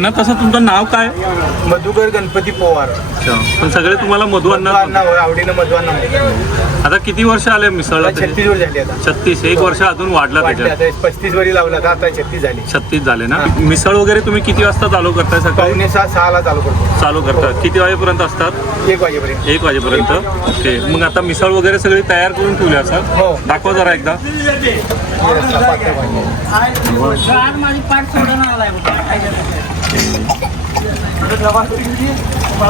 अण्णा तसं तुमचं नाव काय? मधुकर गणपती पवार. पण सगळे तुम्हाला मधु अण्णा होय, आवडीनं मधु अण्णा म्हणतात. आता किती वर्ष आले मिसळला आता छत्तीस वर झाली आता. छत्तीस एक वर्ष अजून वाढला वाटले त्याच्यात. आता पस्तीस वरी लावला आता आता छत्तीस झाली. छत्तीस झाले ना? मिसळ वगैरे तुम्ही किती वाजता चालू करताय सकाळी? पावणे सहा सहाला चालू करतो. चालू करता. किती वाजेपर्यंत असतात? एक वाजेपर्यंत. एक वाजेपर्यंत. ओके. मग आता मिसळ वगैरे सगळी तयार करून ठेवली असतात हो. दाखवा जरा एकदा. हे रस्सा पातळ पाहिजे.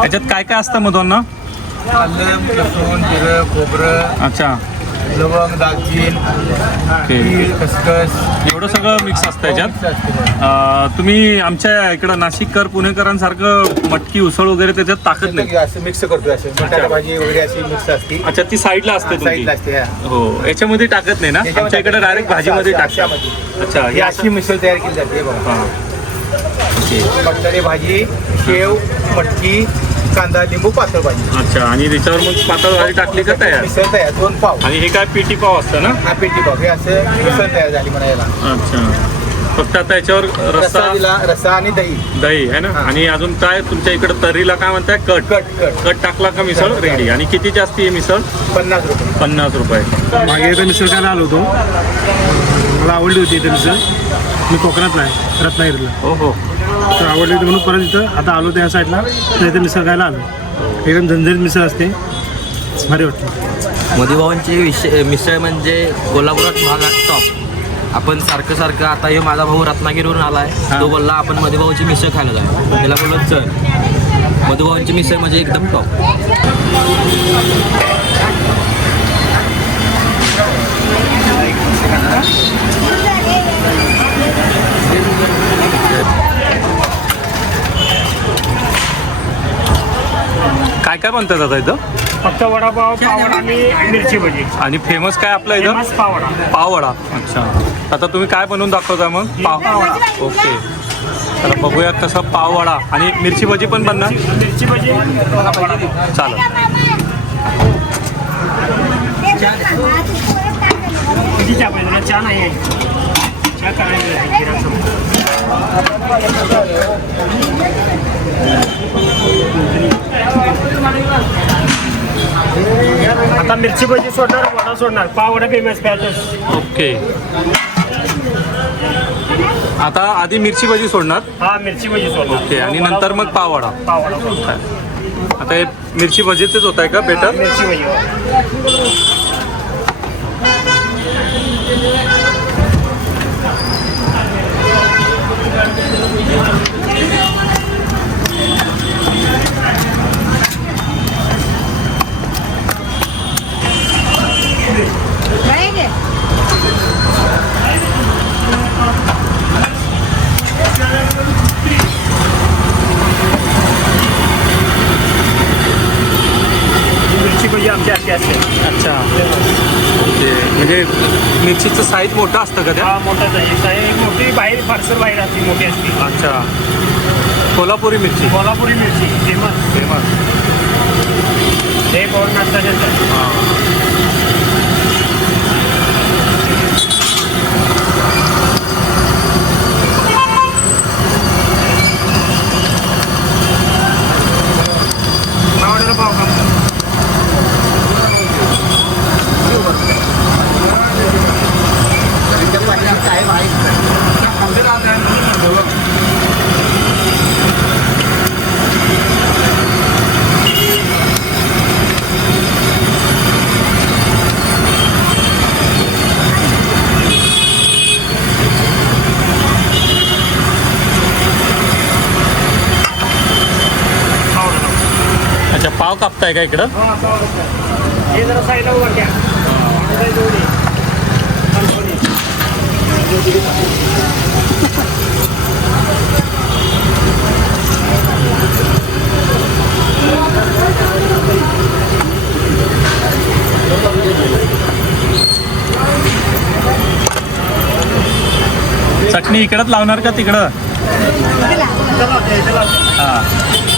त्याच्यात काय काय असतं मधून? आलं लसूण जिरं खोबरं अच्छा. लवंग दालचीन तीळ खसखस. एवढं सगळं मिक्स असतं याच्यात? बघ. अं, तुम्ही आमच्या इकडं नाशिककर पुणेकरांसारखं मटकी उसळ वगैरे त्याच्यात टाकत नाही? असं मिक्स असं. बटाटा भाजी वगैरे अशी मिक्स असते. अच्छा ती साईडला असते साईडला. हो. याच्यामध्ये टाकत नाही ना? आमच्या इकडे डायरेक्ट भाजीमध्ये अशामध्ये. अच्छा ही हे अशी मिसळ तयार केली जाते हे बघा. हां बटाटे भाजी शेव मटकी कांदा लिंबू पातळ भाजी. अच्छा आणि त्याच्यावर मग पातळ भाजी टाकली का तयार? मिसळ तयार दोन पाव. आणि हे काय पिटी पाव असतं ना? हा पेटी पाव हे असं मिसळ तयार झाली म्हणायला. अच्छा. फक्त आता याच्यावर रस्सा रस्सा दिला रस्सा आणि दही. दही आहे ना? हां. आणि अजून काय तुमच्या इकडे तर्रीला काय म्हणताय? कट. Cut cut. कट टाकला का मिसळ? कट. रेडी. आणि किती जास्ती आहे मिसळ? पन्नास रुपये. पन्नास रुपये. मागे एकदा मिसळ खायला आलो होतो. मला आवडली होती इथे मिसळ. मी कोकणातला आहे रत्नागिरीला. हो हो. तर आवडली होती म्हणून परत इथं आता आलो त्या साईडला. तर इथे मिसळ खायला आलो. एकदम झणझणीत मिसळ असते. भारी वाटतं. मधुभावांची विषय मिसळ म्हणजे कोल्हापुरात भागात टॉप आपण सारखं सारखं आता हे माझा भाऊ रत्नागिरीवरून आला आहे तो बोलला आपण मधुभाऊची मिसळ खायला जाऊ. त्याला बोललो चल. मधुभावांची मिसळ म्हणजे एकदम टॉप काय काय बनतात आता इथं? फक्त वडापाव पावडा आणि मिरची भजी. आणि फेमस काय आपलं इथं? फेमस पावडा. पाववडा अच्छा. आता तुम्ही काय बनवून दाखवता मग? पाव ओके. तर बघूया कसं पाववडा आणि मिरची भजी पण बनणार? मिरची भजी वडापाव चालेल. चहा पाहिजे तुला चहा नाही आहे. चहा आहे गिरासमोर. आता मिरची भजी सोडणार वडा सोडणार. पावडा फेमस पॅटर्स ओके. आता आधी मिरची भजी सोडणार? हा मिरची भजी सोडणार. ओके आणि नंतर मग पावडा सोडणार. आता हे मिरची भजीचेच होत आहे का बेटर मिरची भजी. मिरचीचं साईज मोठं असतं का त्या? हा मोठा साईज आहे मोठी बाहेर पार्सल बाहेर असते मोठी असते. अच्छा. कोल्हापुरी मिरची. कोल्हापुरी मिरची फेमस फेमस हे पवन नाश्ता पाव का पाव कापताय का इकडं. चटणी इकडंच लावणार का तिकडं? हां.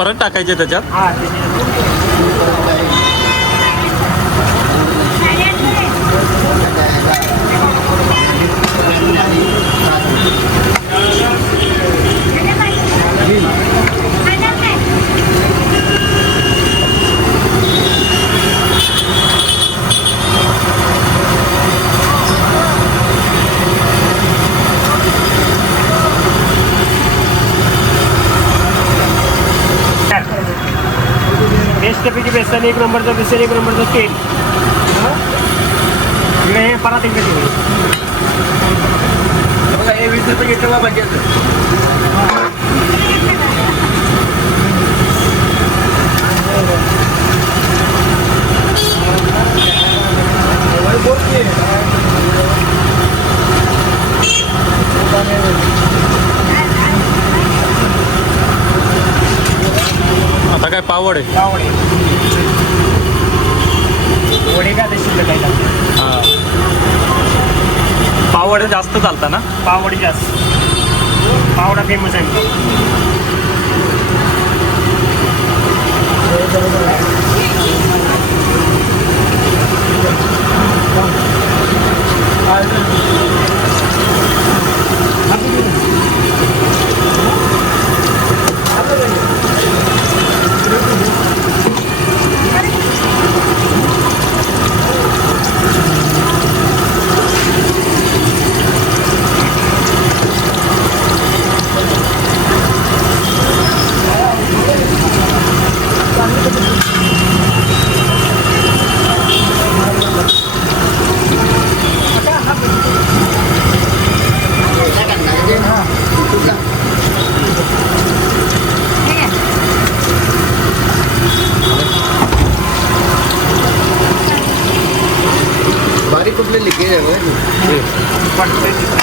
परत टाकायचे त्याच्यात? हा बेसन एक नंबरचं बेसन एक नंबरचं तेल इकडे हे परत इकडे. बघा हे वीस रुपये घेतलं बा बघायचं काय? पावड आहे. पावडे वडे का देशील काही हां. पावड जास्त चालतं ना? पावडे जास्त. पावडा फेमस आहे. बारीक but